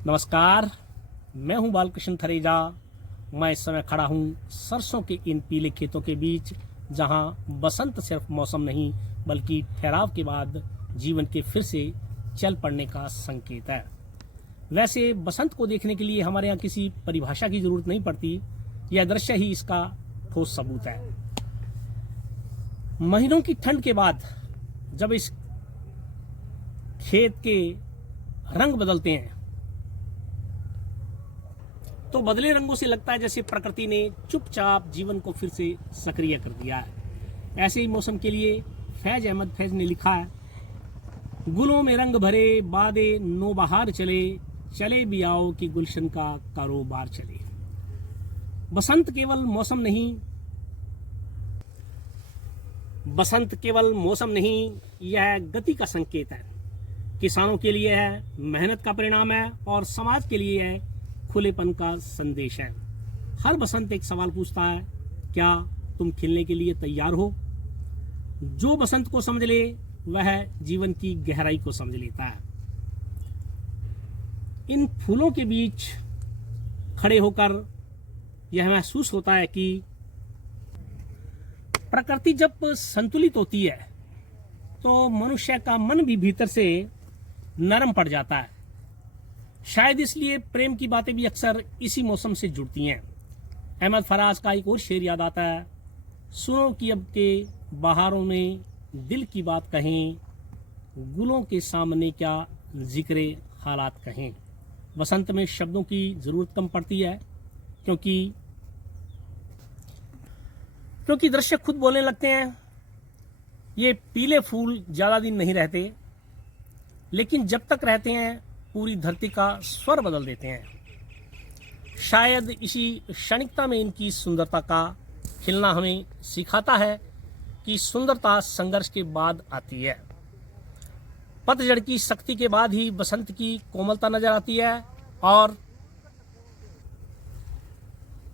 नमस्कार, मैं हूं बालकृष्ण थरेजा। मैं इस समय खड़ा हूं सरसों के इन पीले खेतों के बीच, जहां बसंत सिर्फ मौसम नहीं बल्कि ठहराव के बाद जीवन के फिर से चल पड़ने का संकेत है। वैसे बसंत को देखने के लिए हमारे यहाँ किसी परिभाषा की जरूरत नहीं पड़ती, यह दृश्य ही इसका ठोस सबूत है। महीनों की ठंड के बाद जब इस खेत के रंग बदलते हैं तो बदले रंगों से लगता है जैसे प्रकृति ने चुपचाप जीवन को फिर से सक्रिय कर दिया है। ऐसे ही मौसम के लिए फैज अहमद फैज ने लिखा है, गुलों में रंग भरे बादे नौबहार चले, चले भी आओ कि गुलशन का कारोबार चले। बसंत केवल मौसम नहीं, यह गति का संकेत है। किसानों के लिए है मेहनत का परिणाम है और समाज के लिए है खुलेपन का संदेश है। हर बसंत एक सवाल पूछता है, क्या तुम खिलने के लिए तैयार हो? जो बसंत को समझ ले वह जीवन की गहराई को समझ लेता है। इन फूलों के बीच खड़े होकर यह महसूस होता है कि प्रकृति जब संतुलित होती है तो मनुष्य का मन भी भीतर से नरम पड़ जाता है। शायद इसलिए प्रेम की बातें भी अक्सर इसी मौसम से जुड़ती हैं। अहमद फराज का एक और शेर याद आता है, सुनो कि अब के बहारों में दिल की बात कहें, गुलों के सामने क्या जिक्रे हालात कहें। बसंत में शब्दों की जरूरत कम पड़ती है क्योंकि दृश्य खुद बोलने लगते हैं। ये पीले फूल ज्यादा दिन नहीं रहते, लेकिन जब तक रहते हैं पूरी धरती का स्वर बदल देते हैं। शायद इसी क्षणिकता में इनकी सुंदरता का खिलना हमें सिखाता है कि सुंदरता संघर्ष के बाद आती है। पतझड़ की शक्ति के बाद ही बसंत की कोमलता नजर आती है और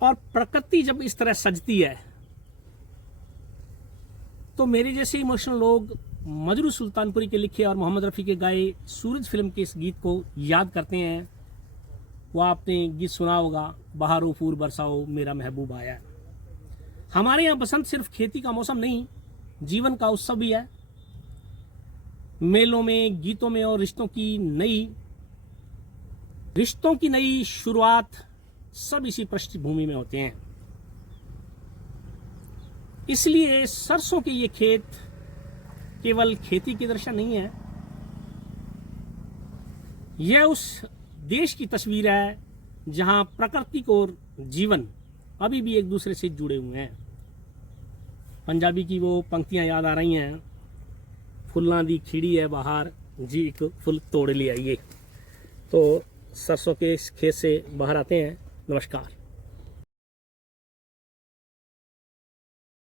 प्रकृति जब इस तरह सजती है तो मेरे जैसे इमोशनल लोग मजरू सुल्तानपुरी के लिखे और मोहम्मद रफ़ी के गाए सूरज फिल्म के इस गीत को याद करते हैं। वो आपने गीत सुना होगा, बहारो फूल बरसाओ मेरा महबूब आया। हमारे यहाँ बसंत सिर्फ खेती का मौसम नहीं, जीवन का उत्सव भी है। मेलों में, गीतों में और रिश्तों की नई शुरुआत सब इसी पृष्ठभूमि में होते हैं। इसलिए सरसों के ये खेत केवल खेती की दृश्य नहीं है, यह उस देश की तस्वीर है जहां प्रकृति और जीवन अभी भी एक दूसरे से जुड़े हुए हैं। पंजाबी की वो पंक्तियां याद आ रही हैं, फुल्लां दी खिड़ी है बाहर जी एक फुल तोड़ ले आइए। तो सरसों के इस खेत से बाहर आते हैं। नमस्कार।